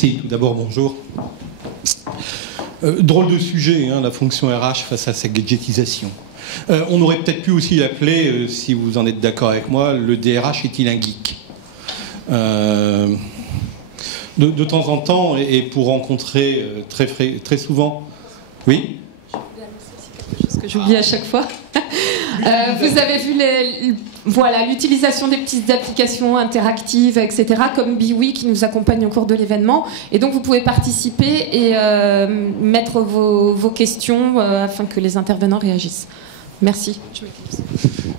Merci. Tout d'abord, bonjour. Drôle de sujet, hein, la fonction RH face à sa gadgetisation. On aurait peut-être pu aussi l'appeler, si vous en êtes d'accord avec moi, le DRH est-il un geek de temps en temps, et pour rencontrer très souvent... Oui ? Quelque chose que j'oublie à chaque fois. Vous avez vu voilà, l'utilisation des petites applications interactives, etc., comme Biwi qui nous accompagne au cours de l'événement. Et donc vous pouvez participer et mettre vos questions afin que les intervenants réagissent. Merci.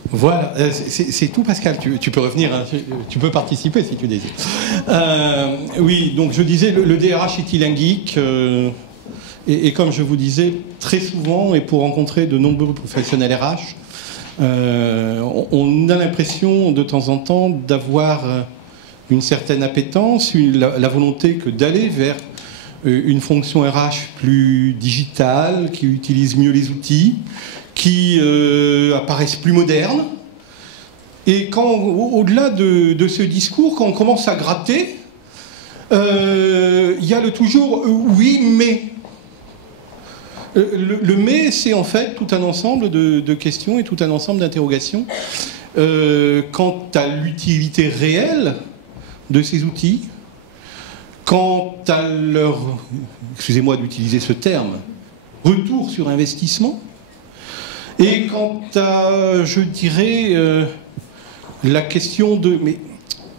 Voilà, c'est tout Pascal, tu peux revenir, hein, tu peux participer si tu désires. Oui, donc je disais, le DRH est-il un geek et comme je vous disais, très souvent, et pour rencontrer de nombreux professionnels RH, on a l'impression de temps en temps d'avoir une certaine appétence, la volonté que d'aller vers une fonction RH plus digitale, qui utilise mieux les outils, qui apparaissent plus modernes. Et quand, au-delà de ce discours, quand on commence à gratter, il y a le toujours oui, mais. Le mais, c'est en fait tout un ensemble de questions et tout un ensemble d'interrogations quant à l'utilité réelle de ces outils, quant à leur, excusez-moi d'utiliser ce terme, retour sur investissement, et quant à, je dirais, la question de, mais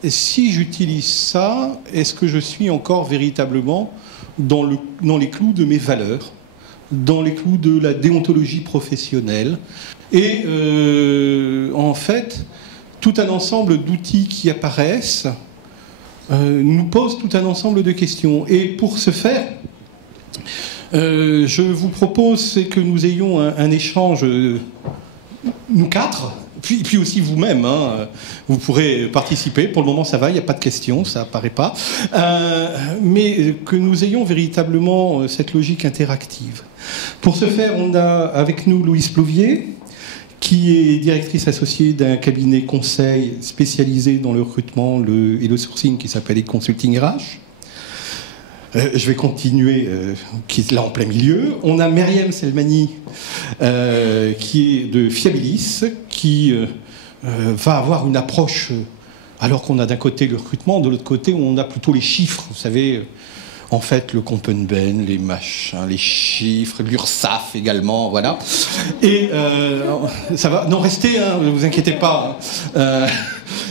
si j'utilise ça, est-ce que je suis encore véritablement dans les clous de mes valeurs, dans les clous de la déontologie professionnelle. Et en fait, tout un ensemble d'outils qui apparaissent nous posent tout un ensemble de questions. Et pour ce faire, je vous propose que nous ayons un échange, nous quatre, puis aussi vous-même, hein, vous pourrez participer. Pour le moment, ça va, il n'y a pas de questions, ça apparaît pas. Mais que nous ayons véritablement cette logique interactive. Pour ce faire, on a avec nous Louise Plouvier, qui est directrice associée d'un cabinet conseil spécialisé dans le recrutement et le sourcing qui s'appelle Consulting RH. Je vais continuer, qui est là en plein milieu. On a Myriam Selmani, qui est de Fiabilis, qui va avoir une approche, alors qu'on a d'un côté le recrutement, de l'autre côté on a plutôt les chiffres, vous savez, en fait le Compenben, les machins, les chiffres, l'URSSAF également, voilà. Et ça va, non restez, hein, ne vous inquiétez pas.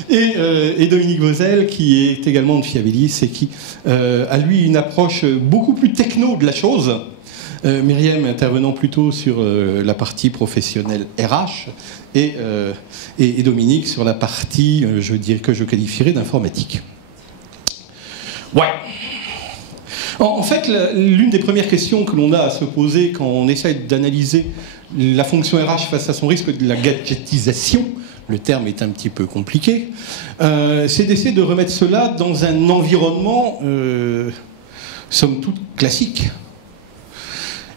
Et Dominique Vauzel, qui est également de Fiabilis et qui a lui une approche beaucoup plus techno de la chose. Myriam intervenant plutôt sur la partie professionnelle RH et Dominique sur la partie, je dirais que je qualifierais d'informatique. Ouais. En fait, l'une des premières questions que l'on a à se poser quand on essaie d'analyser la fonction RH face à son risque de la gadgetisation, le terme est un petit peu compliqué, c'est d'essayer de remettre cela dans un environnement, somme toute, classique.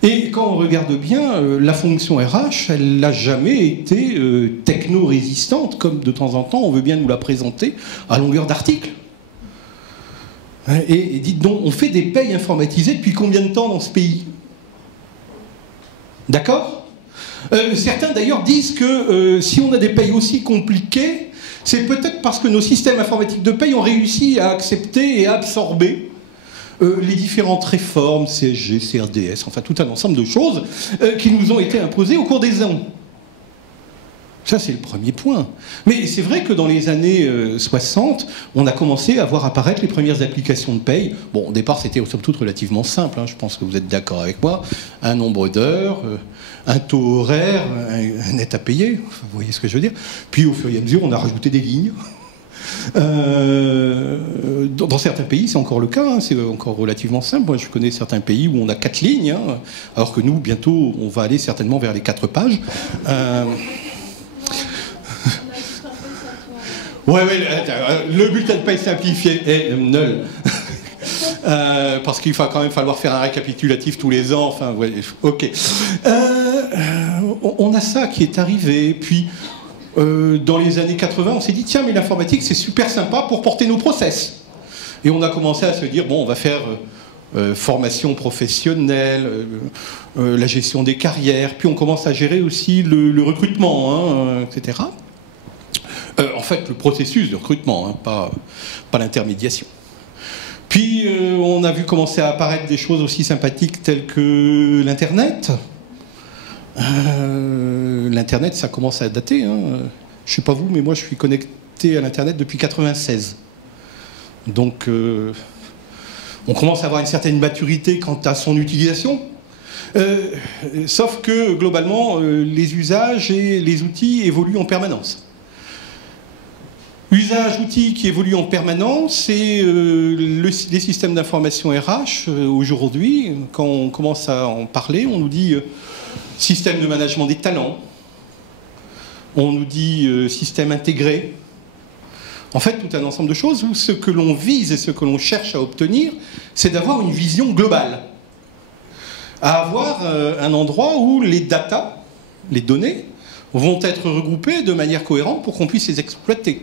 Et quand on regarde bien, la fonction RH, elle n'a jamais été techno-résistante, comme de temps en temps on veut bien nous la présenter à longueur d'articles. Et dites donc, on fait des payes informatisées depuis combien de temps dans ce pays? D'accord? Certains d'ailleurs disent que si on a des payes aussi compliquées, c'est peut-être parce que nos systèmes informatiques de paye ont réussi à accepter et à absorber les différentes réformes, CSG, CRDS, enfin tout un ensemble de choses qui nous ont été imposées au cours des ans. Ça, c'est le premier point. Mais c'est vrai que dans les années 60, on a commencé à voir apparaître les premières applications de paye. Bon, au départ, c'était somme toute relativement simple, hein, je pense que vous êtes d'accord avec moi. Un nombre d'heures, un taux horaire, un net à payer, vous voyez ce que je veux dire. Puis au fur et à mesure, on a rajouté des lignes. Dans certains pays, c'est encore le cas, hein, c'est encore relativement simple. Moi, je connais certains pays où on a 4 lignes, hein, alors que nous, bientôt, on va aller certainement vers les 4 pages. Ouais, le bulletin de paye simplifié est nul. Parce qu'il va quand même falloir faire un récapitulatif tous les ans. Enfin, ouais, ok. On a ça qui est arrivé. Puis, dans les années 80, on s'est dit, tiens, mais l'informatique, c'est super sympa pour porter nos process. Et on a commencé à se dire, bon, on va faire formation professionnelle, la gestion des carrières, puis on commence à gérer aussi le recrutement, etc. En fait, le processus de recrutement, pas l'intermédiation. Puis on a vu commencer à apparaître des choses aussi sympathiques telles que l'Internet. L'Internet, ça commence à dater. Je ne sais pas vous, mais moi je suis connecté à l'Internet depuis 1996. Donc on commence à avoir une certaine maturité quant à son utilisation. Sauf que globalement, les usages et les outils évoluent en permanence. Usage, outils qui évoluent en permanence, c'est les systèmes d'information RH. Aujourd'hui, quand on commence à en parler, on nous dit système de management des talents, on nous dit système intégré. En fait, tout un ensemble de choses où ce que l'on vise et ce que l'on cherche à obtenir, c'est d'avoir une vision globale. À avoir un endroit où les datas, les données, vont être regroupées de manière cohérente pour qu'on puisse les exploiter.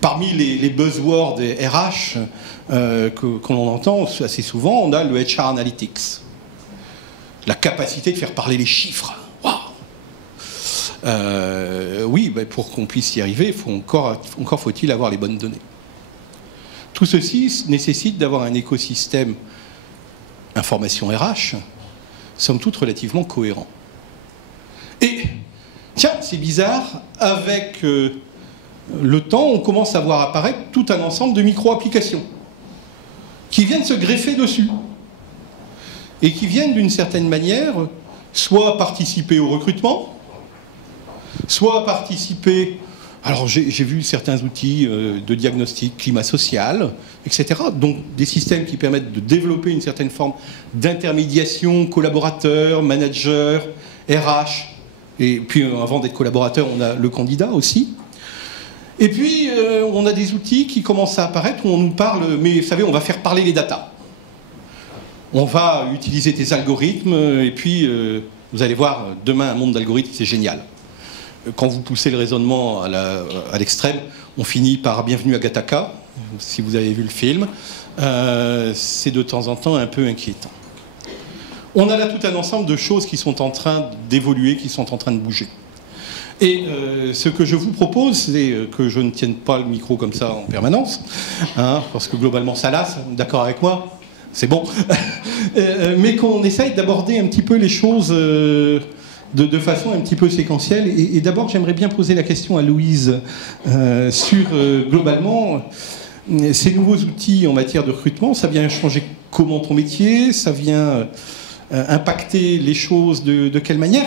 Parmi les buzzwords des RH que l'on entend assez souvent, on a le HR Analytics. La capacité de faire parler les chiffres. Waouh! Oui, pour qu'on puisse y arriver, encore faut-il avoir les bonnes données. Tout ceci nécessite d'avoir un écosystème information RH, somme toute relativement cohérent. Et, tiens, c'est bizarre, avec le temps, on commence à voir apparaître tout un ensemble de micro-applications qui viennent se greffer dessus et qui viennent d'une certaine manière soit participer au recrutement, soit participer... Alors j'ai vu certains outils de diagnostic climat social, etc. Donc des systèmes qui permettent de développer une certaine forme d'intermédiation collaborateur, manager, RH. Et puis avant d'être collaborateur, on a le candidat aussi. Et puis on a des outils qui commencent à apparaître où on nous parle, mais vous savez, on va faire parler les datas. On va utiliser des algorithmes et puis vous allez voir, demain un monde d'algorithmes, c'est génial. Quand vous poussez le raisonnement à l'extrême, on finit par Bienvenue à Gattaca, si vous avez vu le film. C'est de temps en temps un peu inquiétant. On a là tout un ensemble de choses qui sont en train d'évoluer, qui sont en train de bouger. Et ce que je vous propose, c'est que je ne tienne pas le micro comme ça en permanence, parce que globalement ça lasse, d'accord avec moi? C'est bon. Mais qu'on essaye d'aborder un petit peu les choses de façon un petit peu séquentielle. Et d'abord, j'aimerais bien poser la question à Louise sur, globalement, ces nouveaux outils en matière de recrutement. Ça vient changer comment ton métier? Ça vient impacter les choses de quelle manière?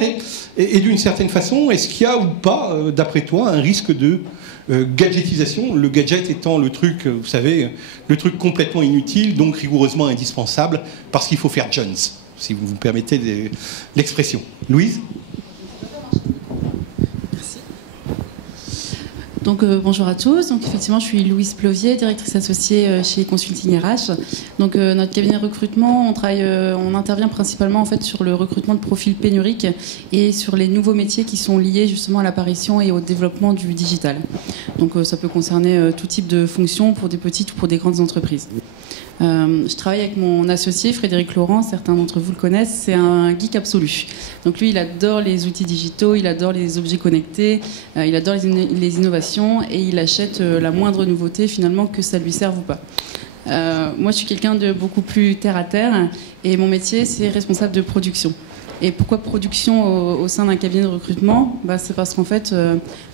Et d'une certaine façon, est-ce qu'il y a ou pas, d'après toi, un risque de gadgetisation? Le gadget étant le truc, vous savez, le truc complètement inutile, donc rigoureusement indispensable, parce qu'il faut faire Jones, si vous me permettez l'expression. Louise? Merci. Donc bonjour à tous. Donc effectivement, je suis Louise Plovier, directrice associée chez Consulting RH. Donc notre cabinet de recrutement, on intervient principalement en fait sur le recrutement de profils pénuriques et sur les nouveaux métiers qui sont liés justement à l'apparition et au développement du digital. Donc ça peut concerner tout type de fonctions pour des petites ou pour des grandes entreprises. Je travaille avec mon associé Frédéric Laurent, certains d'entre vous le connaissent, c'est un geek absolu. Donc lui, il adore les outils digitaux, il adore les objets connectés, il adore les innovations et il achète la moindre nouveauté finalement que ça lui serve ou pas. Moi, je suis quelqu'un de beaucoup plus terre à terre et mon métier, c'est responsable de production. Et pourquoi production au sein d'un cabinet de recrutement? C'est parce qu'en fait,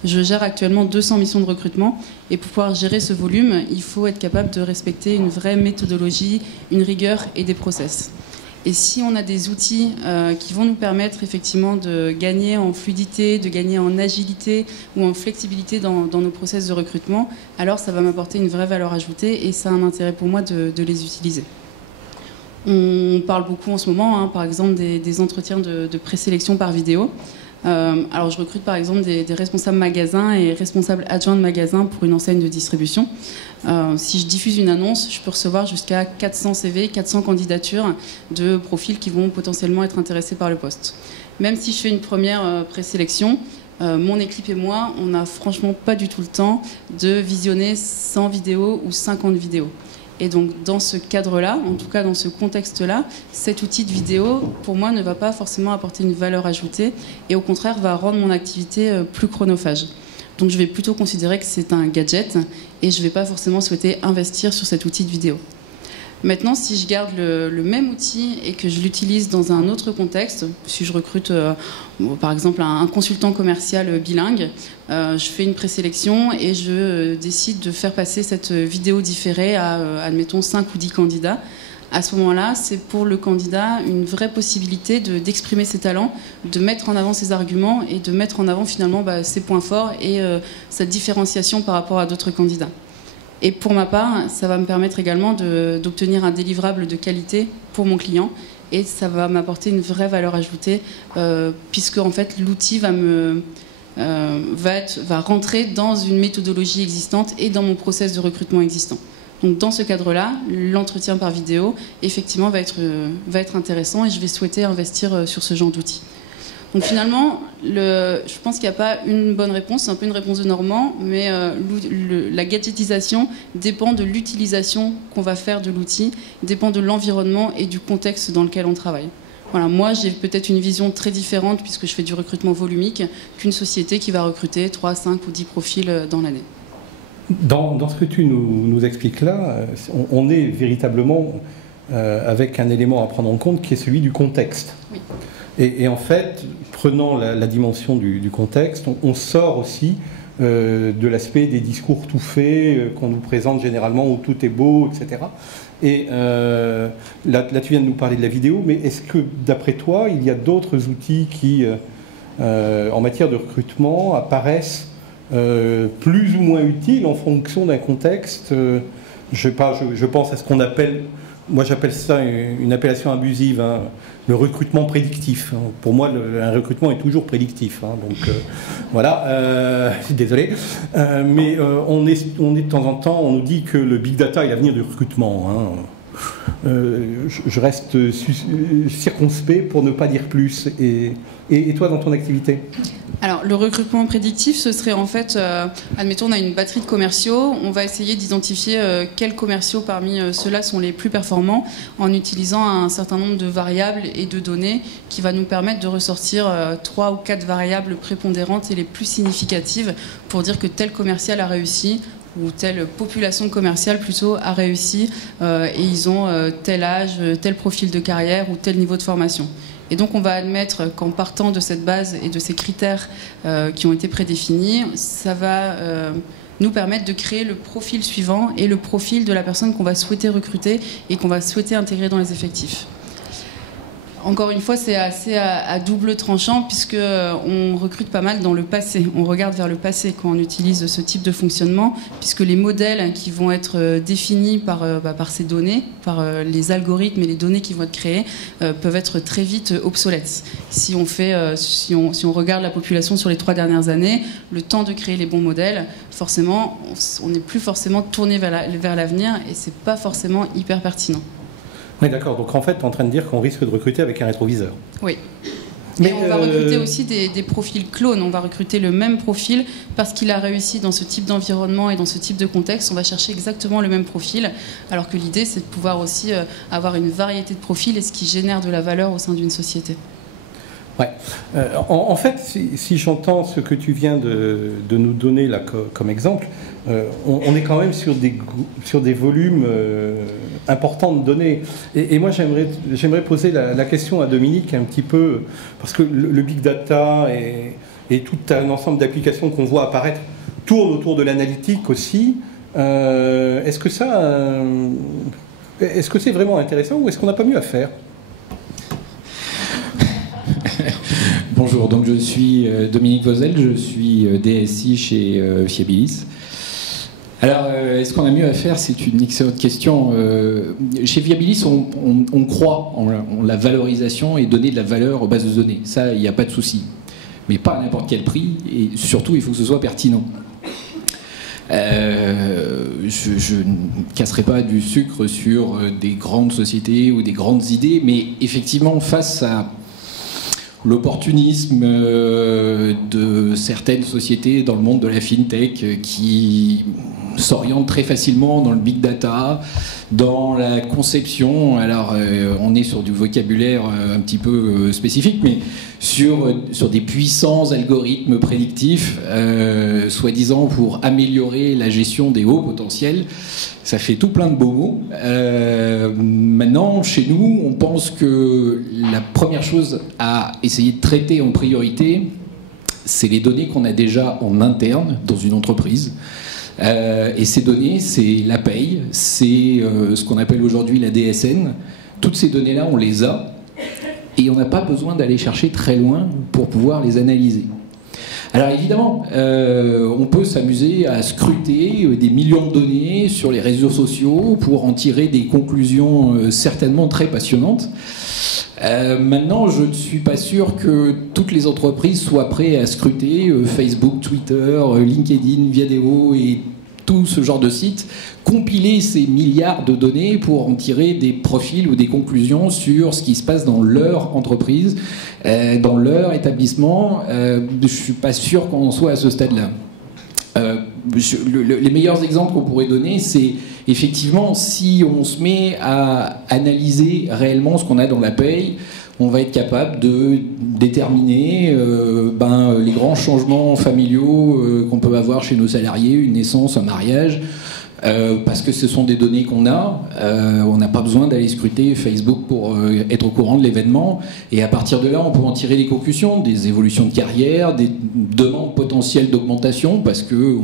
je gère actuellement 200 missions de recrutement. Et pour pouvoir gérer ce volume, il faut être capable de respecter une vraie méthodologie, une rigueur et des process. Et si on a des outils qui vont nous permettre effectivement de gagner en fluidité, de gagner en agilité ou en flexibilité dans nos process de recrutement, alors ça va m'apporter une vraie valeur ajoutée et ça a un intérêt pour moi de les utiliser. On parle beaucoup en ce moment, par exemple, des entretiens de présélection par vidéo. Alors, je recrute par exemple des responsables magasins et responsables adjoints de magasins pour une enseigne de distribution. Si je diffuse une annonce, je peux recevoir jusqu'à 400 CV, 400 candidatures de profils qui vont potentiellement être intéressés par le poste. Même si je fais une première présélection, mon équipe et moi, on n'a franchement pas du tout le temps de visionner 100 vidéos ou 50 vidéos. Et donc dans ce cadre-là, en tout cas dans ce contexte-là, cet outil de vidéo, pour moi, ne va pas forcément apporter une valeur ajoutée et au contraire va rendre mon activité plus chronophage. Donc je vais plutôt considérer que c'est un gadget et je ne vais pas forcément souhaiter investir sur cet outil de vidéo. Maintenant, si je garde le même outil et que je l'utilise dans un autre contexte, si je recrute par exemple un consultant commercial bilingue, je fais une présélection et je décide de faire passer cette vidéo différée à, admettons, 5 ou 10 candidats. À ce moment-là, c'est pour le candidat une vraie possibilité d'exprimer ses talents, de mettre en avant ses arguments et de mettre en avant finalement ses points forts et sa différenciation par rapport à d'autres candidats. Et pour ma part, ça va me permettre également d'obtenir un délivrable de qualité pour mon client et ça va m'apporter une vraie valeur ajoutée puisque en fait l'outil va rentrer dans une méthodologie existante et dans mon process de recrutement existant. Donc dans ce cadre-là, l'entretien par vidéo effectivement va être intéressant et je vais souhaiter investir sur ce genre d'outil. Donc finalement, je pense qu'il n'y a pas une bonne réponse, c'est un peu une réponse de Normand, mais la gadgetisation dépend de l'utilisation qu'on va faire de l'outil, dépend de l'environnement et du contexte dans lequel on travaille. Voilà, moi j'ai peut-être une vision très différente puisque je fais du recrutement volumique qu'une société qui va recruter 3, 5 ou 10 profils dans l'année. Dans ce que tu nous expliques là, on est véritablement avec un élément à prendre en compte qui est celui du contexte. Oui. Et en fait, prenant la dimension du contexte, on sort aussi de l'aspect des discours tout faits qu'on nous présente généralement où tout est beau, etc. Et là, tu viens de nous parler de la vidéo, mais est-ce que, d'après toi, il y a d'autres outils qui, en matière de recrutement, apparaissent plus ou moins utiles en fonction d'un contexte je pense à ce qu'on appelle... Moi, j'appelle ça une appellation abusive, hein, le recrutement prédictif. Pour moi, un recrutement est toujours prédictif. Hein, donc, voilà, désolé. Mais on est de temps en temps, on nous dit que le big data est l'avenir du recrutement. Hein. Je reste circonspect pour ne pas dire plus. Et toi, dans ton activité ? Alors, le recrutement prédictif, ce serait en fait, admettons, on a une batterie de commerciaux, on va essayer d'identifier quels commerciaux parmi ceux-là sont les plus performants en utilisant un certain nombre de variables et de données qui va nous permettre de ressortir 3 ou 4 variables prépondérantes et les plus significatives pour dire que tel commercial a réussi ou telle population commerciale plutôt a réussi et ils ont tel âge, tel profil de carrière ou tel niveau de formation. Et donc on va admettre qu'en partant de cette base et de ces critères qui ont été prédéfinis, ça va nous permettre de créer le profil suivant et le profil de la personne qu'on va souhaiter recruter et qu'on va souhaiter intégrer dans les effectifs. Encore une fois, c'est assez à double tranchant puisque on recrute pas mal dans le passé. On regarde vers le passé quand on utilise ce type de fonctionnement, puisque les modèles qui vont être définis par ces données, par les algorithmes et les données qui vont être créées, peuvent être très vite obsolètes. Si on regarde la population sur les 3 dernières années, le temps de créer les bons modèles, forcément, on n'est plus forcément tourné vers l'avenir et c'est pas forcément hyper pertinent. Oui, d'accord. Donc en fait, tu es en train de dire qu'on risque de recruter avec un rétroviseur. Oui. Mais on va recruter aussi des profils clones. On va recruter le même profil parce qu'il a réussi dans ce type d'environnement et dans ce type de contexte. On va chercher exactement le même profil. Alors que l'idée, c'est de pouvoir aussi avoir une variété de profils et ce qui génère de la valeur au sein d'une société. Ouais. En fait, si j'entends ce que tu viens de nous donner là comme exemple, on est quand même sur des volumes importants de données. Et moi, j'aimerais poser la question à Dominique un petit peu, parce que le big data et tout un ensemble d'applications qu'on voit apparaître tournent autour de l'analytique aussi. Est-ce que c'est vraiment intéressant ou est-ce qu'on n'a pas mieux à faire ? Bonjour, donc je suis Dominique Vauzel, je suis DSI chez Fiabilis. Alors, est-ce qu'on a mieux à faire? C'est une excellente question. Chez Fiabilis, on croit en la valorisation et donner de la valeur aux bases de données. Ça, il n'y a pas de souci. Mais pas à n'importe quel prix, et surtout, il faut que ce soit pertinent. Je ne casserai pas du sucre sur des grandes sociétés ou des grandes idées, mais effectivement, face à l'opportunisme de certaines sociétés dans le monde de la fintech qui s'oriente très facilement dans le big data, dans la conception. Alors, on est sur du vocabulaire un petit peu spécifique, mais sur des puissants algorithmes prédictifs, soi-disant pour améliorer la gestion des hauts potentiels. Ça fait tout plein de beaux mots. Maintenant, chez nous, on pense que la première chose à essayer de traiter en priorité, c'est les données qu'on a déjà en interne dans une entreprise. Et ces données, c'est la paye, c'est ce qu'on appelle aujourd'hui la DSN. Toutes ces données-là, on les a, et on n'a pas besoin d'aller chercher très loin pour pouvoir les analyser. Alors évidemment, on peut s'amuser à scruter des millions de données sur les réseaux sociaux pour en tirer des conclusions certainement très passionnantes. Maintenant, je ne suis pas sûr que toutes les entreprises soient prêtes à scruter Facebook, Twitter, LinkedIn, Viadeo et tout ce genre de sites, compiler ces milliards de données pour en tirer des profils ou des conclusions sur ce qui se passe dans leur entreprise, dans leur établissement. Je ne suis pas sûr qu'on en soit à ce stade-là. Les meilleurs exemples qu'on pourrait donner, c'est effectivement si on se met à analyser réellement ce qu'on a dans la paye, on va être capable de déterminer les grands changements familiaux qu'on peut avoir chez nos salariés, une naissance, un mariage, parce que ce sont des données qu'on a. On n'a pas besoin d'aller scruter Facebook pour être au courant de l'événement. Et à partir de là, on peut en tirer des conclusions, des évolutions de carrière, des demandes potentielles d'augmentation, parce que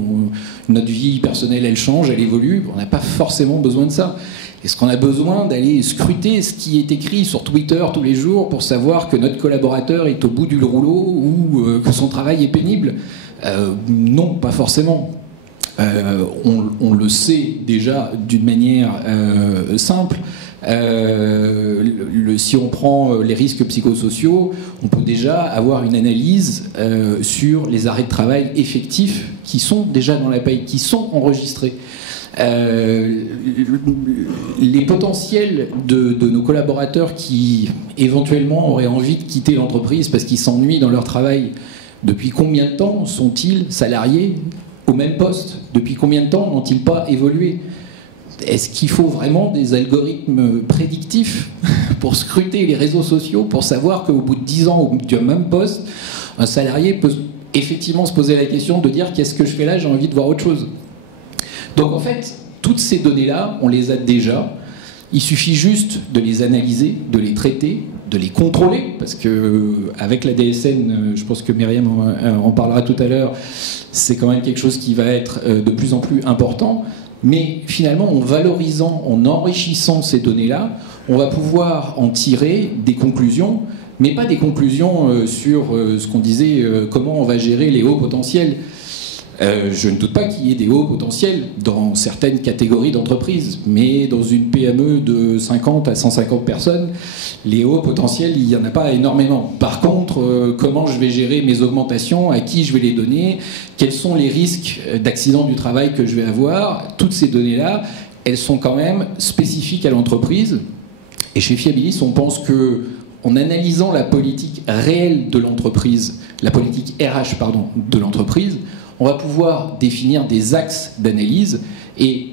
notre vie personnelle, elle change, elle évolue. On n'a pas forcément besoin de ça. Est-ce qu'on a besoin d'aller scruter ce qui est écrit sur Twitter tous les jours pour savoir que notre collaborateur est au bout du rouleau ou que son travail est pénible? Non, pas forcément. On le sait déjà d'une manière simple. Si on prend les risques psychosociaux, on peut déjà avoir une analyse sur les arrêts de travail effectifs qui sont déjà dans la paye, qui sont enregistrés. Les potentiels de nos collaborateurs qui éventuellement auraient envie de quitter l'entreprise parce qu'ils s'ennuient dans leur travail, depuis combien de temps sont-ils salariés au même poste? Depuis combien de temps n'ont-ils pas évolué? Est-ce qu'il faut vraiment des algorithmes prédictifs pour scruter les réseaux sociaux, pour savoir qu'au bout de 10 ans, au du même poste, un salarié peut effectivement se poser la question de dire qu'est-ce que je fais là, j'ai envie de voir autre chose? Donc en fait, toutes ces données-là, on les a déjà. Il suffit juste de les analyser, de les traiter, de les contrôler, parce qu'avec la DSN, je pense que Myriam en parlera tout à l'heure, c'est quand même quelque chose qui va être de plus en plus important. Mais finalement, en valorisant, en enrichissant ces données-là, on va pouvoir en tirer des conclusions, mais pas des conclusions sur ce qu'on disait, comment on va gérer les hauts potentiels. Je ne doute pas qu'il y ait des hauts potentiels dans certaines catégories d'entreprises, mais dans une PME de 50 à 150 personnes, les hauts potentiels, il n'y en a pas énormément. Par contre, comment je vais gérer mes augmentations, à qui je vais les donner, quels sont les risques d'accident du travail que je vais avoir, toutes ces données-là, elles sont quand même spécifiques à l'entreprise. Et chez Fiabilis, on pense que en analysant la politique réelle de l'entreprise, la politique RH, pardon, de l'entreprise, on va pouvoir définir des axes d'analyse et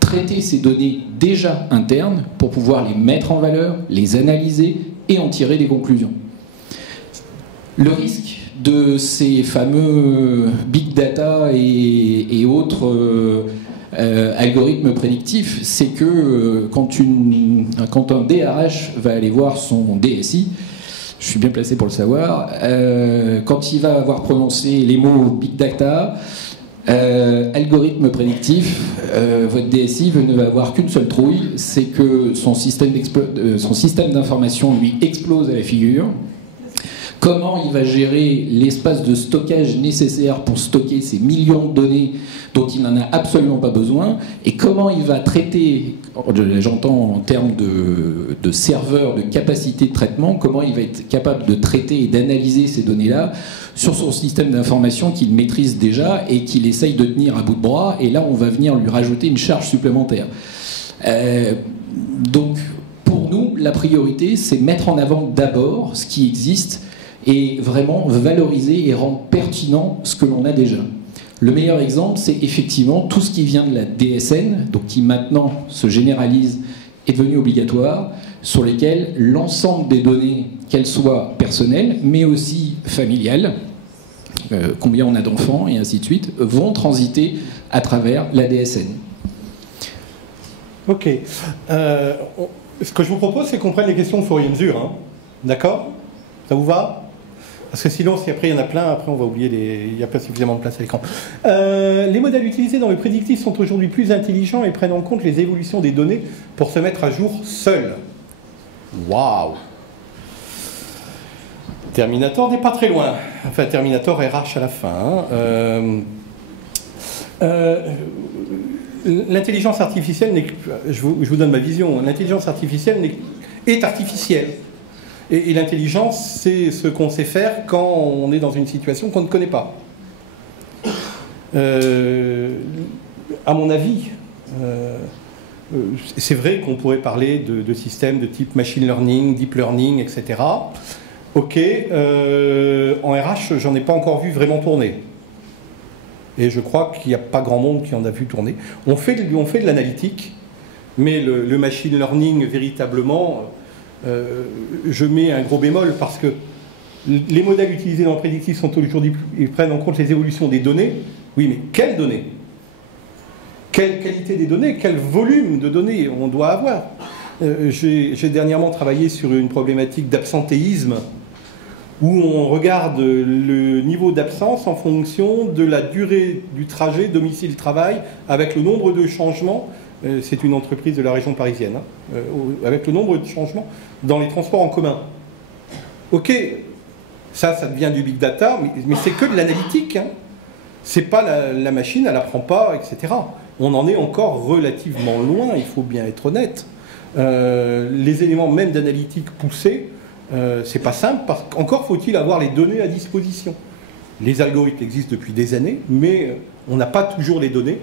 traiter ces données déjà internes pour pouvoir les mettre en valeur, les analyser et en tirer des conclusions. Le risque de ces fameux big data et autres algorithmes prédictifs, c'est que quand un DRH va aller voir son DSI, je suis bien placé pour le savoir, quand il va avoir prononcé les mots big data, algorithme prédictif, votre DSI ne va avoir qu'une seule trouille, c'est que son système d'information lui explose à la figure. Comment il va gérer l'espace de stockage nécessaire pour stocker ces millions de données dont il n'en a absolument pas besoin, et comment il va traiter, j'entends en termes de serveurs, de capacité de traitement, comment il va être capable de traiter et d'analyser ces données-là sur son système d'information qu'il maîtrise déjà et qu'il essaye de tenir à bout de bras, et là on va venir lui rajouter une charge supplémentaire. Donc pour nous, la priorité, c'est mettre en avant d'abord ce qui existe et vraiment valoriser et rendre pertinent ce que l'on a déjà. Le meilleur exemple, c'est effectivement tout ce qui vient de la DSN, donc qui maintenant se généralise, est devenu obligatoire, sur lesquels l'ensemble des données, qu'elles soient personnelles, mais aussi familiales, combien on a d'enfants et ainsi de suite, vont transiter à travers la DSN. Ok. Ce que je vous propose, c'est qu'on prenne les questions au fur et à mesure. Hein. D'accord? Ça vous va? Parce que sinon, si après il y en a plein, après on va oublier, il n'y a pas suffisamment de place à l'écran. Les modèles utilisés dans le prédictif sont aujourd'hui plus intelligents et prennent en compte les évolutions des données pour se mettre à jour seuls. Waouh! Terminator n'est pas très loin. Enfin, Terminator RH à la fin. L'intelligence artificielle, je vous donne ma vision, l'intelligence artificielle est artificielle. Et l'intelligence, c'est ce qu'on sait faire quand on est dans une situation qu'on ne connaît pas. À mon avis, c'est vrai qu'on pourrait parler de systèmes de type machine learning, deep learning, etc. Ok, en RH, j'en ai pas encore vu vraiment tourner. Et je crois qu'il n'y a pas grand monde qui en a vu tourner. On fait de l'analytique, mais le machine learning, véritablement, je mets un gros bémol parce que les modèles utilisés dans le prédictif sont aujourd'hui, ils prennent en compte les évolutions des données. Oui, mais quelles données? Quelle qualité des données? Quel volume de données on doit avoir? J'ai dernièrement travaillé sur une problématique d'absentéisme où on regarde le niveau d'absence en fonction de la durée du trajet domicile-travail avec le nombre de changements. C'est une entreprise de la région parisienne, hein, avec le nombre de changements dans les transports en commun. Ok, ça devient du big data, mais c'est que de l'analytique. Hein. C'est pas la machine, elle n'apprend pas, etc. On en est encore relativement loin, il faut bien être honnête. Les éléments même d'analytique poussés, c'est pas simple, parce qu'encore faut-il avoir les données à disposition. Les algorithmes existent depuis des années, mais on n'a pas toujours les données.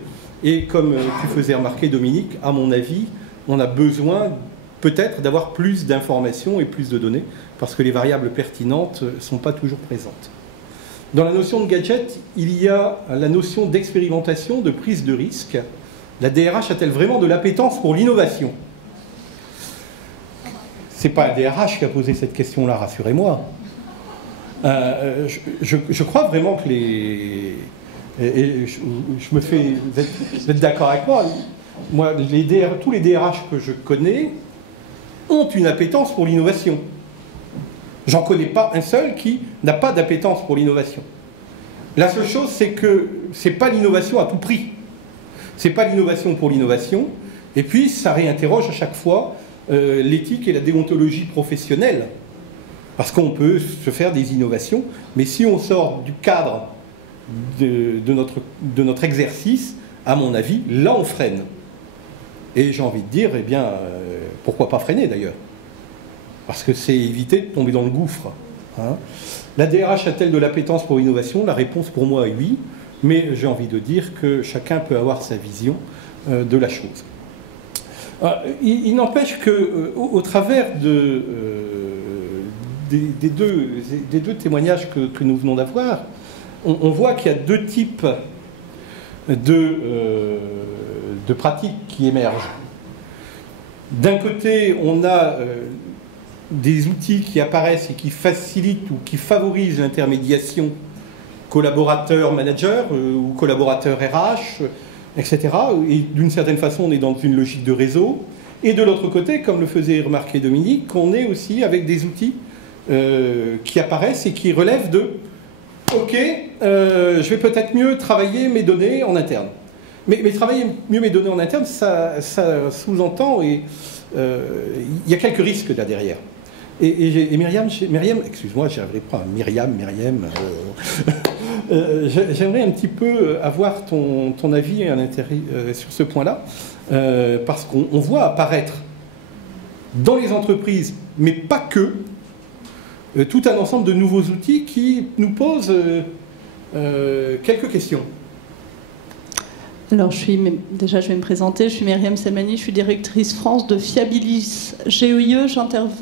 Et comme tu faisais remarquer, Dominique, à mon avis, on a besoin peut-être d'avoir plus d'informations et plus de données, parce que les variables pertinentes ne sont pas toujours présentes. Dans la notion de gadget, il y a la notion d'expérimentation, de prise de risque. La DRH a-t-elle vraiment de l'appétence pour l'innovation? C'est pas la DRH qui a posé cette question-là, rassurez-moi. Je crois vraiment que les... Et je me fais... Vous êtes d'accord avec moi? Moi, tous les DRH que je connais ont une appétence pour l'innovation. J'en connais pas un seul qui n'a pas d'appétence pour l'innovation. La seule chose, c'est que c'est pas l'innovation à tout prix. C'est pas l'innovation pour l'innovation. Et puis, ça réinterroge à chaque fois l'éthique et la déontologie professionnelle. Parce qu'on peut se faire des innovations, mais si on sort du cadre de notre exercice, à mon avis, là on freine. Et j'ai envie de dire, eh bien, pourquoi pas freiner d'ailleurs? Parce que c'est éviter de tomber dans le gouffre. Hein. La DRH a-t-elle de l'appétence pour l'innovation? La réponse pour moi est oui, mais j'ai envie de dire que chacun peut avoir sa vision de la chose. Il n'empêche qu'au travers des deux témoignages que nous venons d'avoir, on voit qu'il y a deux types de pratiques qui émergent. D'un côté, on a des outils qui apparaissent et qui facilitent ou qui favorisent l'intermédiation collaborateur-manager ou collaborateur RH, etc. Et d'une certaine façon, on est dans une logique de réseau. Et de l'autre côté, comme le faisait remarquer Dominique, on est aussi avec des outils qui apparaissent et qui relèvent de « Ok, je vais peut-être mieux travailler mes données en interne ». Mais travailler mieux mes données en interne, ça sous-entend, et il y a quelques risques là derrière. Et Myriam, excuse-moi, j'arriverai pas à Myriam. J'aimerais un petit peu avoir ton avis à sur ce point-là, parce qu'on voit apparaître dans les entreprises, mais pas que, tout un ensemble de nouveaux outils qui nous posent quelques questions. Alors, déjà, je vais me présenter. Je suis Myriam Semani, je suis directrice France de Fiabilis GEIE.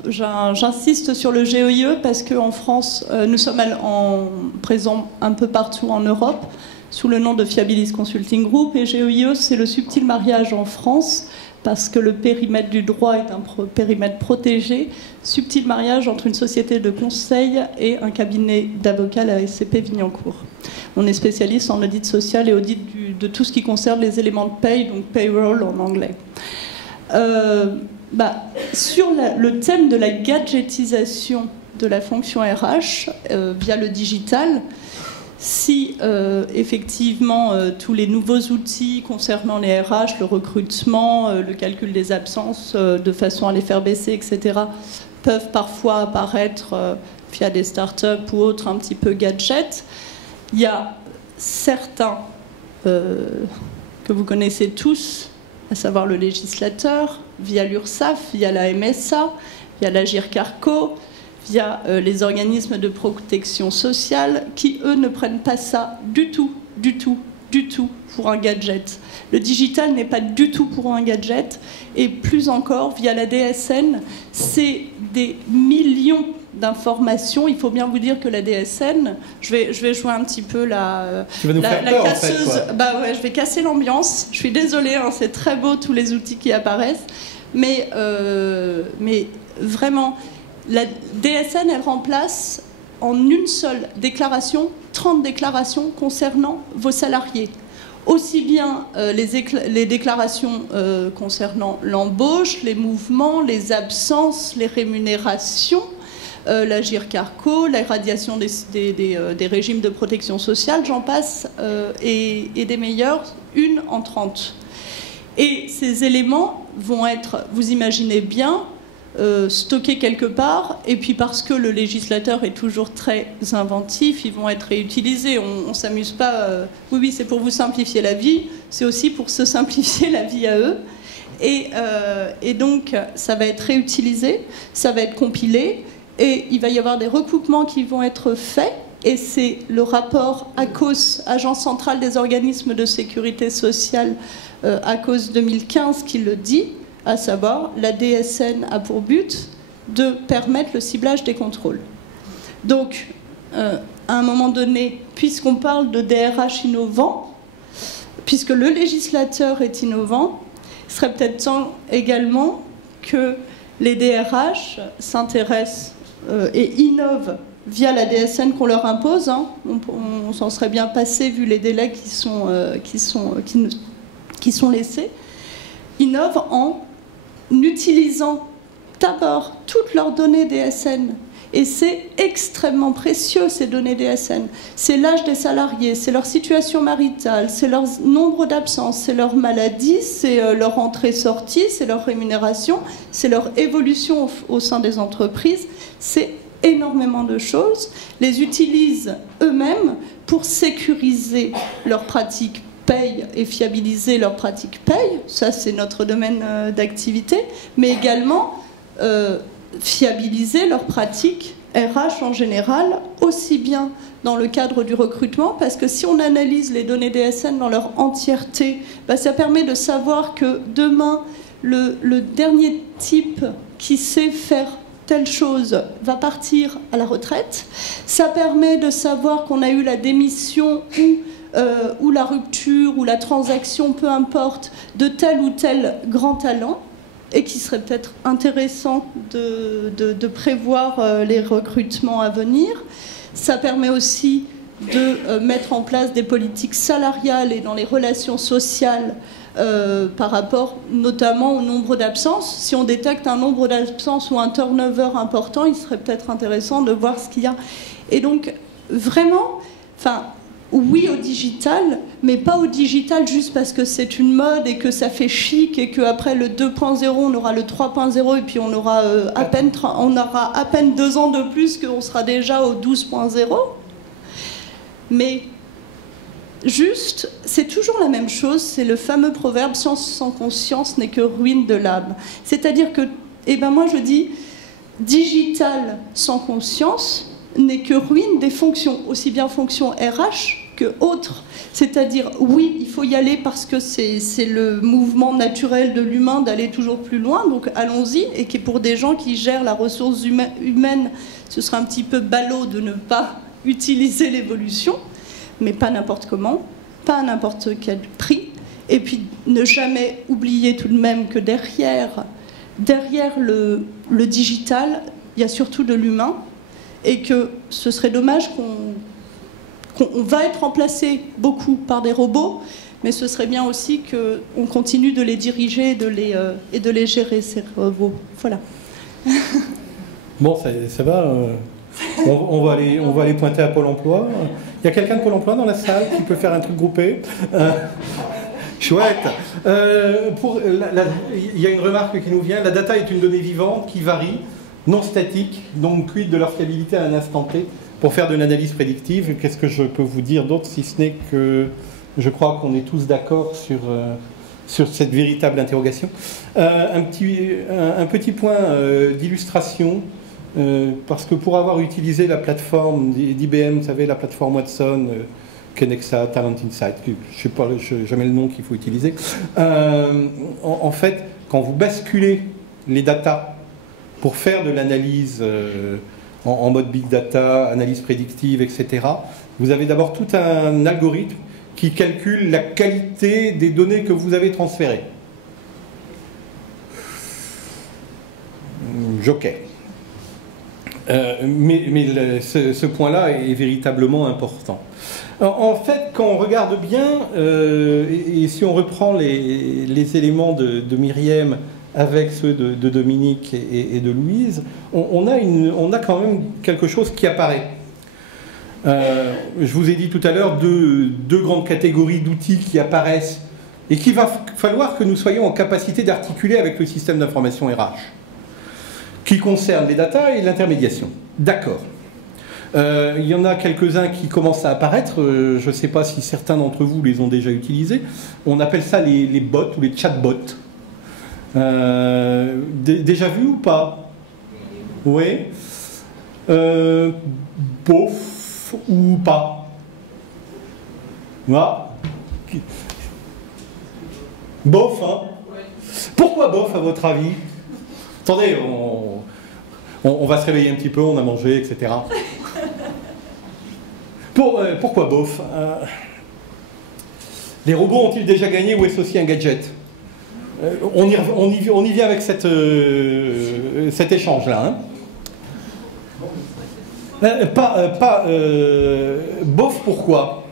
J'insiste sur le GEIE parce qu'en France, nous sommes présents un peu partout en Europe sous le nom de Fiabilis Consulting Group. Et GEIE, c'est le subtil mariage en France parce que le périmètre du droit est un périmètre protégé. Subtil mariage entre une société de conseil et un cabinet d'avocats, la SCP Vignancourt. On est spécialiste en audit social et audit de tout ce qui concerne les éléments de paye, donc payroll en anglais. Sur le thème de la gadgetisation de la fonction RH via le digital, si effectivement tous les nouveaux outils concernant les RH, le recrutement, le calcul des absences de façon à les faire baisser, etc., peuvent parfois apparaître via des startups ou autres un petit peu gadgets, il y a certains que vous connaissez tous, à savoir le législateur, via l'URSSAF, via la MSA, via l'Agir Carco, via les organismes de protection sociale, qui, eux, ne prennent pas ça du tout pour un gadget. Le digital n'est pas du tout pour un gadget, et plus encore, via la DSN, c'est des millions d'informations. Il faut bien vous dire que la DSN, je vais jouer un petit peu la casseuse. En fait, bah ouais, je vais casser l'ambiance. Je suis désolée, hein, c'est très beau tous les outils qui apparaissent, mais vraiment, la DSN, elle remplace en une seule déclaration 30 déclarations concernant vos salariés. Aussi bien les déclarations concernant l'embauche, les mouvements, les absences, les rémunérations, l'Agir Carco, la radiation des régimes de protection sociale, j'en passe, et des meilleurs, une en 30. Et ces éléments vont être, vous imaginez bien, stockés quelque part, et puis parce que le législateur est toujours très inventif, ils vont être réutilisés. On ne s'amuse pas, oui, c'est pour vous simplifier la vie, c'est aussi pour se simplifier la vie à eux. Et donc, ça va être réutilisé, ça va être compilé, et il va y avoir des recoupements qui vont être faits, et c'est le rapport ACOS, Agence centrale des organismes de sécurité sociale, ACOS 2015, qui le dit, à savoir, la DSN a pour but de permettre le ciblage des contrôles. Donc, à un moment donné, puisqu'on parle de DRH innovant, puisque le législateur est innovant, il serait peut-être temps également que les DRH s'intéressent et innovent via la DSN qu'on leur impose. Hein. On s'en serait bien passé vu les délais qui sont laissés. Innovent en utilisant d'abord toutes leurs données DSN. Et c'est extrêmement précieux, ces données DSN. C'est l'âge des salariés, c'est leur situation maritale, c'est leur nombre d'absences, c'est leur maladie, c'est leur entrée-sortie, c'est leur rémunération, c'est leur évolution au sein des entreprises. C'est énormément de choses. Les utilisent eux-mêmes pour sécuriser leurs pratiques paye et fiabiliser leurs pratiques paye, ça c'est notre domaine d'activité, mais également fiabiliser leurs pratiques RH en général, aussi bien dans le cadre du recrutement, parce que si on analyse les données DSN dans leur entièreté, ça permet de savoir que demain, le dernier type qui sait faire telle chose va partir à la retraite. Ça permet de savoir qu'on a eu la démission ou la rupture, ou la transaction, peu importe, de tel ou tel grand talent, et qui serait peut-être intéressant de prévoir les recrutements à venir. Ça permet aussi de mettre en place des politiques salariales et dans les relations sociales par rapport notamment au nombre d'absences. Si on détecte un nombre d'absences ou un turnover important, il serait peut-être intéressant de voir ce qu'il y a. Et donc, vraiment, oui au digital, mais pas au digital juste parce que c'est une mode et que ça fait chic et qu'après le 2.0, on aura le 3.0 et puis on aura à peine 2 ans de plus qu'on sera déjà au 12.0. Mais juste, c'est toujours la même chose, c'est le fameux proverbe « science sans conscience n'est que ruine de l'âme ». C'est-à-dire que, moi je dis, digital sans conscience n'est que ruine des fonctions, aussi bien fonctions RH que autre. C'est-à-dire, oui, il faut y aller parce que c'est le mouvement naturel de l'humain d'aller toujours plus loin, donc allons-y, et qui pour des gens qui gèrent la ressource humaine, ce serait un petit peu ballot de ne pas utiliser l'évolution, mais pas n'importe comment, pas à n'importe quel prix, et puis ne jamais oublier tout de même que derrière le digital, il y a surtout de l'humain, et que ce serait dommage qu'on va être remplacé beaucoup par des robots, mais ce serait bien aussi qu'on continue de les diriger et de les gérer, ces robots. Voilà. Bon, ça va. On va aller pointer à Pôle emploi. Il y a quelqu'un de Pôle emploi dans la salle qui peut faire un truc groupé. Chouette. Il y a une remarque qui nous vient. La data est une donnée vivante qui varie, non statique, donc quid de leur fiabilité à un instant T pour faire de l'analyse prédictive. Qu'est-ce que je peux vous dire d'autre si ce n'est que je crois qu'on est tous d'accord sur cette véritable interrogation. Un petit point d'illustration, parce que pour avoir utilisé la plateforme d'IBM, vous savez, la plateforme Watson, Kenexa, Talent Insight, je ne sais pas jamais le nom qu'il faut utiliser, en fait, quand vous basculez les datas pour faire de l'analyse en mode big data, analyse prédictive, etc., vous avez d'abord tout un algorithme qui calcule la qualité des données que vous avez transférées. Joker. Mais ce point-là est véritablement important. Alors, en fait, quand on regarde bien, et si on reprend les éléments de Myriam avec ceux de Dominique et de Louise, on a quand même quelque chose qui apparaît. Je vous ai dit tout à l'heure deux grandes catégories d'outils qui apparaissent et qu'il va falloir que nous soyons en capacité d'articuler avec le système d'information RH, qui concerne les datas et l'intermédiation. D'accord. Il y en a quelques-uns qui commencent à apparaître. Je ne sais pas si certains d'entre vous les ont déjà utilisés. On appelle ça les bots ou les chatbots. Déjà vu ou pas? Oui. Bof ou pas? Voilà. Bof, hein? Pourquoi bof, à votre avis? Attendez, on va se réveiller un petit peu, on a mangé, etc. Pourquoi bof? Les robots ont-ils déjà gagné ou est-ce aussi un gadget? On y vient avec cet échange-là. Hein. Bof, pourquoi?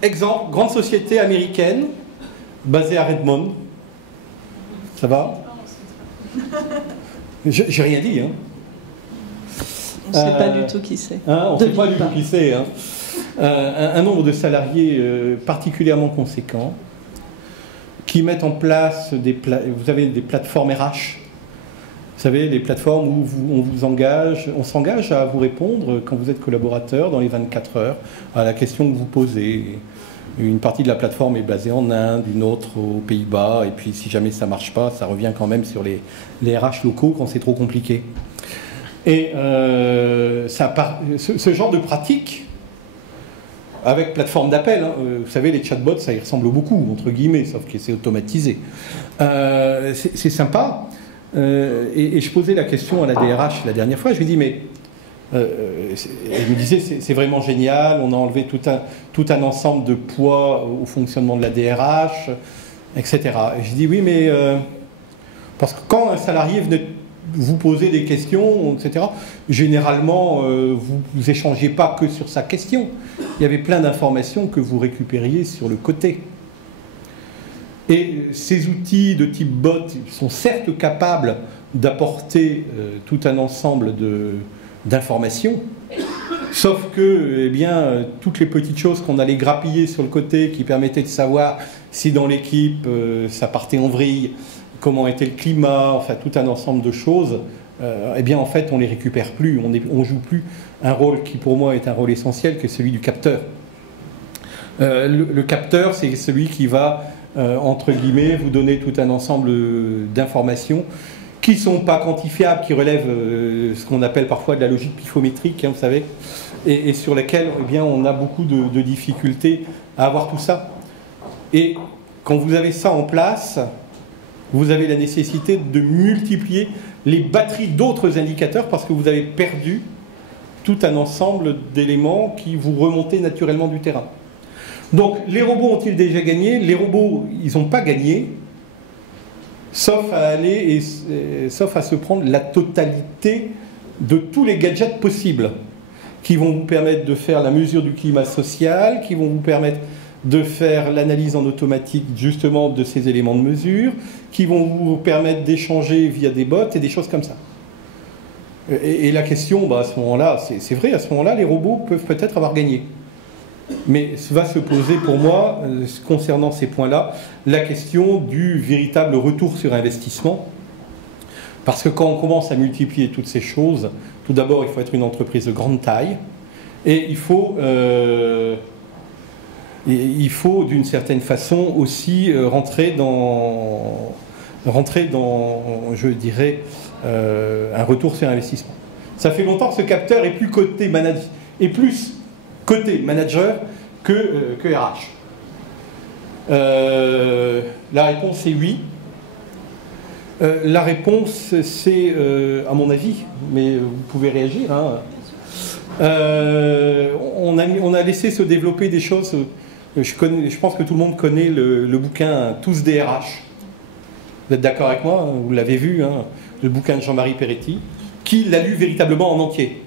Exemple, grande société américaine basée à Redmond. Ça va? J'ai rien dit. Hein. On ne sait pas du tout qui c'est. On ne sait pas du tout qui c'est. Hein. Un nombre de salariés particulièrement conséquent qui mettent en place vous avez des plateformes RH. Vous savez, les plateformes où on s'engage à vous répondre quand vous êtes collaborateur dans les 24 heures à la question que vous posez. Une partie de la plateforme est basée en Inde, une autre aux Pays-Bas, et puis si jamais ça ne marche pas, ça revient quand même sur les RH locaux quand c'est trop compliqué. Et ce genre de pratique, avec plateforme d'appel, hein, vous savez, les chatbots, ça y ressemble beaucoup, entre guillemets, sauf que c'est automatisé. C'est sympa. Et je posais la question à la DRH la dernière fois, je lui dis, mais elle me disait, c'est vraiment génial, on a enlevé tout un ensemble de poids au fonctionnement de la DRH, etc. Et je dis, oui, mais parce que quand un salarié venait vous poser des questions, etc., généralement, vous n'échangez pas que sur sa question. Il y avait plein d'informations que vous récupériez sur le côté. Et ces outils de type bot sont certes capables d'apporter tout un ensemble d'informations, sauf que eh bien, toutes les petites choses qu'on allait grappiller sur le côté qui permettaient de savoir si dans l'équipe ça partait en vrille, comment était le climat, enfin tout un ensemble de choses, eh bien en fait on ne les récupère plus, on joue plus un rôle qui pour moi est un rôle essentiel, que est celui du capteur. Le capteur, c'est celui qui va entre guillemets vous donner tout un ensemble d'informations qui ne sont pas quantifiables, qui relèvent ce qu'on appelle parfois de la logique pifométrique, hein, vous savez, et sur lesquels eh bien, on a beaucoup de difficultés à avoir tout ça. Et quand vous avez ça en place, vous avez la nécessité de multiplier les batteries d'autres indicateurs parce que vous avez perdu tout un ensemble d'éléments qui vous remontaient naturellement du terrain. Donc, les robots ont-ils déjà gagné? Les robots, ils n'ont pas gagné, sauf à se prendre la totalité de tous les gadgets possibles qui vont vous permettre de faire la mesure du climat social, qui vont vous permettre de faire l'analyse en automatique justement de ces éléments de mesure, qui vont vous permettre d'échanger via des bots et des choses comme ça. Et la question, à ce moment-là, c'est vrai, à ce moment-là, les robots peuvent peut-être avoir gagné. Mais va se poser pour moi, concernant ces points-là, la question du véritable retour sur investissement. Parce que quand on commence à multiplier toutes ces choses, tout d'abord, il faut être une entreprise de grande taille, et il faut d'une certaine façon aussi rentrer dans, je dirais, un retour sur investissement. Ça fait longtemps que ce capteur est plus côté manager que RH. La réponse est oui. La réponse, c'est, à mon avis, mais vous pouvez réagir, hein. On a laissé se développer des choses. Je pense que tout le monde connaît le bouquin « Tous des RH ». Vous êtes d'accord avec moi? Vous l'avez vu, hein, le bouquin de Jean-Marie Peretti. Qui l'a lu véritablement en entier?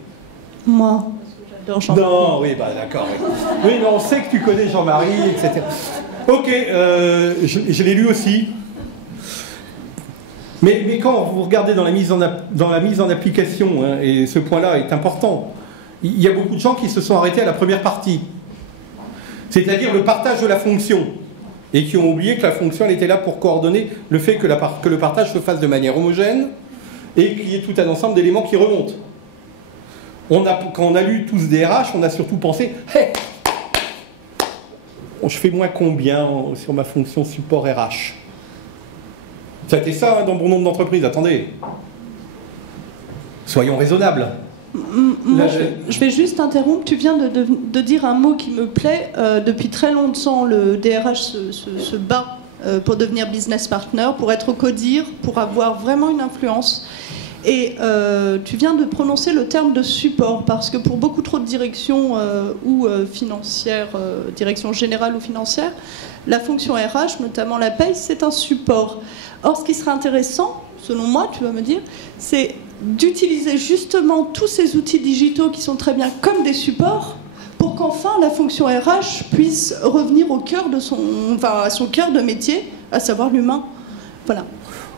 Moi. J'adore Jean-Marie. Non, oui, d'accord. Oui, mais on sait que tu connais Jean-Marie, etc. Ok, je l'ai lu aussi. Mais quand vous regardez dans la mise en application, hein, et ce point-là est important, il y a beaucoup de gens qui se sont arrêtés à la première partie. C'est-à-dire le partage de la fonction. Et qui ont oublié que la fonction elle était là pour coordonner le fait que le partage se fasse de manière homogène et qu'il y ait tout un ensemble d'éléments qui remontent. Quand on a lu tous des RH, on a surtout pensé hey, je fais moins combien sur ma fonction support RH? Ça a été ça hein, dans bon nombre d'entreprises. Attendez. Soyons raisonnables. Moi, je vais juste interrompre. Tu viens de dire un mot qui me plaît. Depuis très longtemps, le DRH se bat pour devenir business partner, pour être au CODIR, pour avoir vraiment une influence. Et tu viens de prononcer le terme de support, parce que pour beaucoup trop de directions ou financières, direction générale ou financière, la fonction RH, notamment la paye, c'est un support. Or, ce qui serait intéressant, selon moi, tu vas me dire, c'est d'utiliser justement tous ces outils digitaux qui sont très bien comme des supports pour qu'enfin la fonction RH puisse revenir au cœur de à son cœur de métier, à savoir l'humain. Voilà.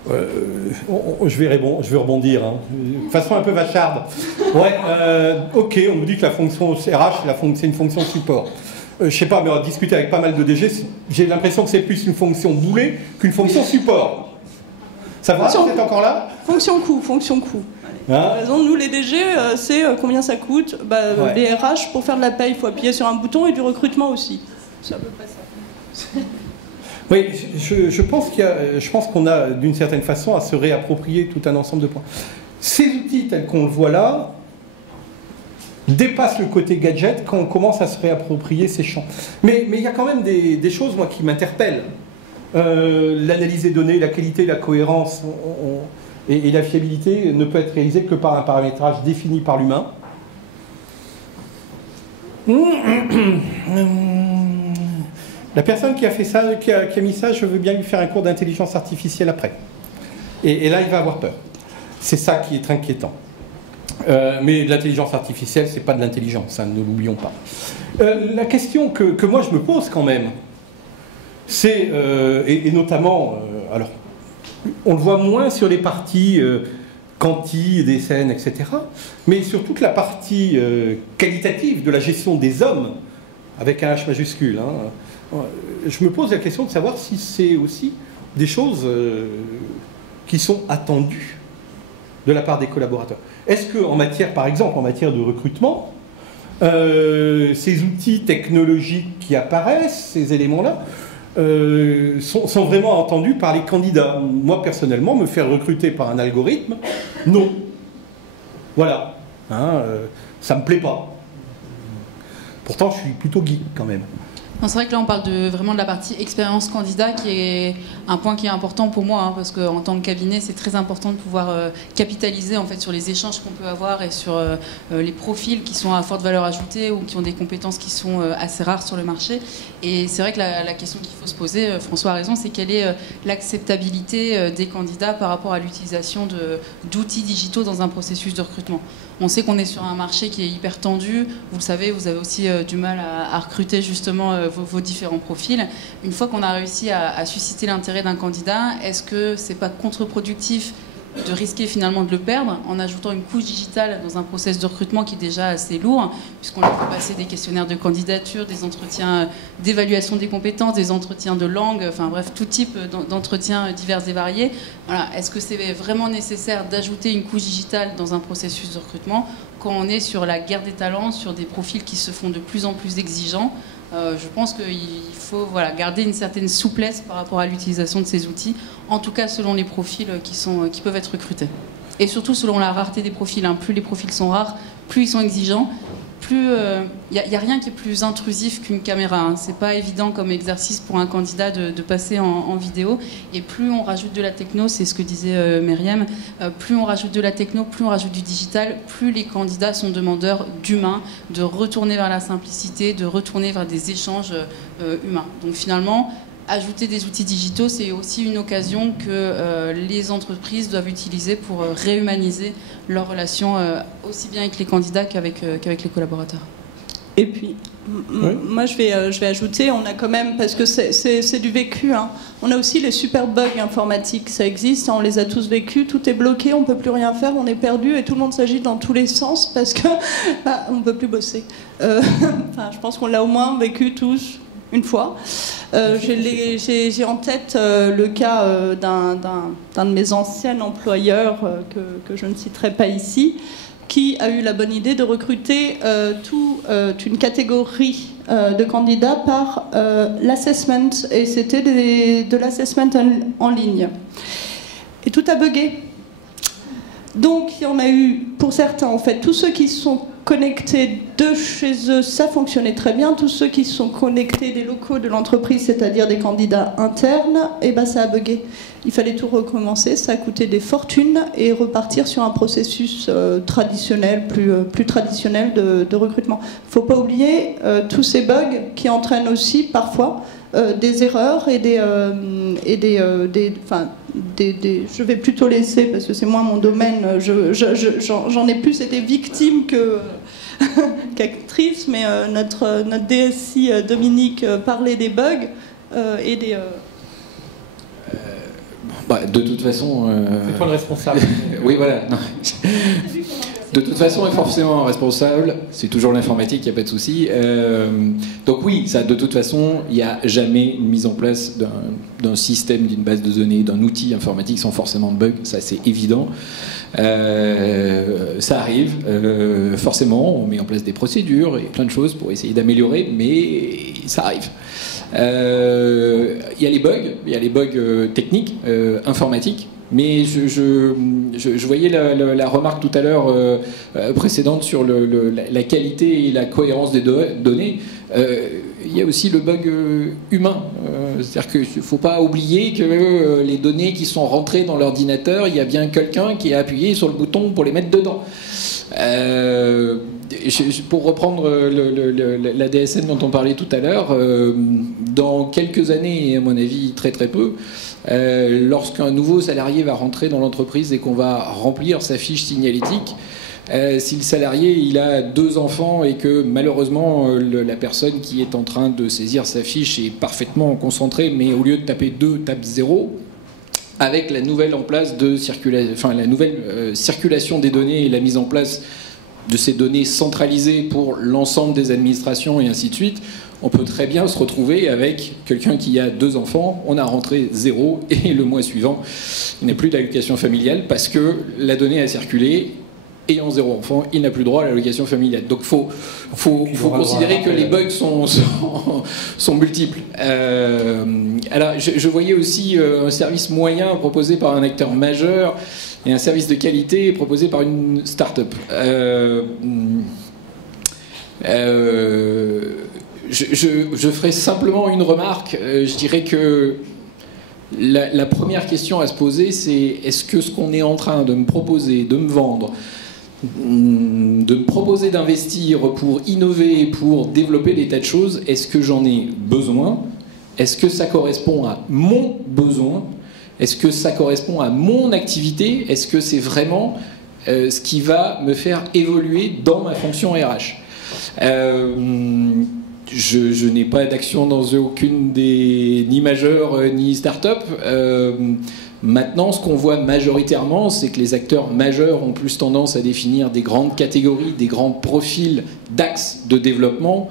Je vais rebondir, hein. De façon un peu vacharde. Ouais, ok, on nous dit que la fonction RH, c'est une fonction support. Je sais pas, mais on a discuté avec pas mal de DG, j'ai l'impression que c'est plus une fonction boulet qu'une fonction support. Ça va, vous êtes encore là? Fonction coût. Hein, raison, nous les DG, c'est combien ça coûte. Ouais. Les RH, pour faire de la paye, il faut appuyer sur un bouton, et du recrutement aussi. C'est à peu près ça. Oui, je pense qu'on a d'une certaine façon à se réapproprier tout un ensemble de points. Ces outils tels qu'on le voit là dépassent le côté gadget quand on commence à se réapproprier ces champs. Mais il y a quand même des choses moi, qui m'interpellent. L'analyse des données, la qualité, la cohérence et la fiabilité ne peut être réalisée que par un paramétrage défini par l'humain. La personne qui a fait ça, qui a mis ça, je veux bien lui faire un cours d'intelligence artificielle après. Et là, il va avoir peur. C'est ça qui est inquiétant. Mais l'intelligence artificielle, c'est pas de l'intelligence, hein, ne l'oublions pas. La question que moi je me pose quand même, c'est, et notamment, alors, on le voit moins sur les parties quanti, des scènes, etc., mais sur toute la partie qualitative de la gestion des hommes, avec un H majuscule. Hein, je me pose la question de savoir si c'est aussi des choses qui sont attendues de la part des collaborateurs. Est-ce qu'en matière, par exemple, en matière de recrutement, ces outils technologiques qui apparaissent, ces éléments-là, sont vraiment entendus par les candidats. Moi, personnellement, me faire recruter par un algorithme, non. Voilà. Ça me plaît pas. Pourtant, je suis plutôt geek quand même. C'est vrai que là on parle vraiment de la partie expérience candidat qui est un point qui est important pour moi parce qu'en tant que cabinet c'est très important de pouvoir capitaliser en fait sur les échanges qu'on peut avoir et sur les profils qui sont à forte valeur ajoutée ou qui ont des compétences qui sont assez rares sur le marché. Et c'est vrai que la question qu'il faut se poser, François a raison, c'est quelle est l'acceptabilité des candidats par rapport à l'utilisation d'outils digitaux dans un processus de recrutement. On sait qu'on est sur un marché qui est hyper tendu, vous le savez, vous avez aussi du mal à recruter justement vos différents profils. Une fois qu'on a réussi à susciter l'intérêt d'un candidat, est-ce que c'est pas contre-productif de risquer finalement de le perdre en ajoutant une couche digitale dans un process de recrutement qui est déjà assez lourd, puisqu'on leur fait passer des questionnaires de candidature, des entretiens d'évaluation des compétences, des entretiens de langue, enfin bref, tout type d'entretiens divers et variés. Voilà. Est-ce que c'est vraiment nécessaire d'ajouter une couche digitale dans un processus de recrutement quand on est sur la guerre des talents, sur des profils qui se font de plus en plus exigeants? Je pense qu'il faut garder une certaine souplesse par rapport à l'utilisation de ces outils, en tout cas selon les profils qui peuvent être recrutés. Et surtout selon la rareté des profils. Plus les profils sont rares, plus ils sont exigeants, plus y a rien qui est plus intrusif qu'une caméra. C'est pas évident comme exercice pour un candidat de passer en vidéo. Et plus on rajoute de la techno, c'est ce que disait Myriam, plus on rajoute de la techno, plus on rajoute du digital, plus les candidats sont demandeurs d'humain, de retourner vers la simplicité, de retourner vers des échanges humains. Donc finalement, ajouter des outils digitaux, c'est aussi une occasion que les entreprises doivent utiliser pour réhumaniser leurs relations aussi bien avec les candidats qu'avec les collaborateurs. Et puis, moi je vais ajouter, on a quand même, parce que c'est du vécu, on a aussi les super bugs informatiques, ça existe, on les a tous vécus, tout est bloqué, on ne peut plus rien faire, on est perdu et tout le monde s'agite dans tous les sens parce que on ne peut plus bosser. Je pense qu'on l'a au moins vécu tous une fois. J'ai en tête le cas d'un de mes anciens employeurs que je ne citerai pas ici, qui a eu la bonne idée de recruter toute une catégorie de candidats par l'assessment, et c'était de l'assessment en ligne. Et tout a bugué. Donc il y en a eu, pour certains en fait, tous ceux qui sont connectés de chez eux, ça fonctionnait très bien. Tous ceux qui sont connectés des locaux de l'entreprise, c'est-à-dire des candidats internes, ça a bugué. Il fallait tout recommencer, ça a coûté des fortunes et repartir sur un processus traditionnel, plus traditionnel de recrutement. Il ne faut pas oublier tous ces bugs qui entraînent aussi parfois des erreurs et je vais plutôt laisser, parce que c'est moins mon domaine, j'en ai plus été victime qu'actrice, mais notre DSI Dominique parlait des bugs et des... de toute façon... C'est toi le responsable. Oui, voilà. Non. De toute façon, est forcément responsable. C'est toujours l'informatique, il n'y a pas de souci. Donc oui, ça, de toute façon, il n'y a jamais une mise en place d'un système, d'une base de données, d'un outil informatique sans forcément de bug. Ça, c'est évident. Ça arrive. Forcément, on met en place des procédures et plein de choses pour essayer d'améliorer, mais ça arrive. Il y a les bugs techniques, informatiques. Mais je voyais la remarque tout à l'heure précédente sur la qualité et la cohérence des données. Il y a aussi le bug humain. C'est-à-dire qu'il ne faut pas oublier que les données qui sont rentrées dans l'ordinateur, il y a bien quelqu'un qui a appuyé sur le bouton pour les mettre dedans. Pour reprendre la DSN dont on parlait tout à l'heure, dans quelques années, et à mon avis très très peu, lorsqu'un nouveau salarié va rentrer dans l'entreprise et qu'on va remplir sa fiche signalétique, si le salarié il a 2 enfants et que malheureusement la personne qui est en train de saisir sa fiche est parfaitement concentrée, mais au lieu de taper 2, tape 0, avec la nouvelle circulation des données et la mise en place de ces données centralisées pour l'ensemble des administrations et ainsi de suite, on peut très bien se retrouver avec quelqu'un qui a 2 enfants, on a rentré 0 et le mois suivant, il n'y a plus d'allocation familiale parce que la donnée a circulé ayant 0 enfant, il n'a plus droit à l'allocation familiale. Donc faut considérer que les bugs sont multiples. Alors je voyais aussi un service moyen proposé par un acteur majeur et un service de qualité proposé par une start-up. Je ferai simplement une remarque. Je dirais que la première question à se poser, c'est est-ce que ce qu'on est en train de me proposer, de me vendre, de me proposer d'investir pour innover, pour développer des tas de choses, est-ce que j'en ai besoin? Est-ce que ça correspond à mon besoin? Est-ce que ça correspond à mon activité? Est-ce que c'est vraiment ce qui va me faire évoluer dans ma fonction RH? Je n'ai pas d'action dans aucune des ni majeures ni start-up. Maintenant, ce qu'on voit majoritairement, c'est que les acteurs majeurs ont plus tendance à définir des grandes catégories, des grands profils d'axes de développement,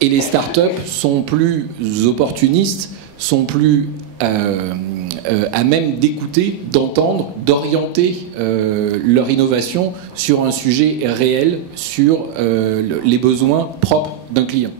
et les start-up sont plus opportunistes, sont plus à même d'écouter, d'entendre, d'orienter leur innovation sur un sujet réel, sur les besoins propres d'un client.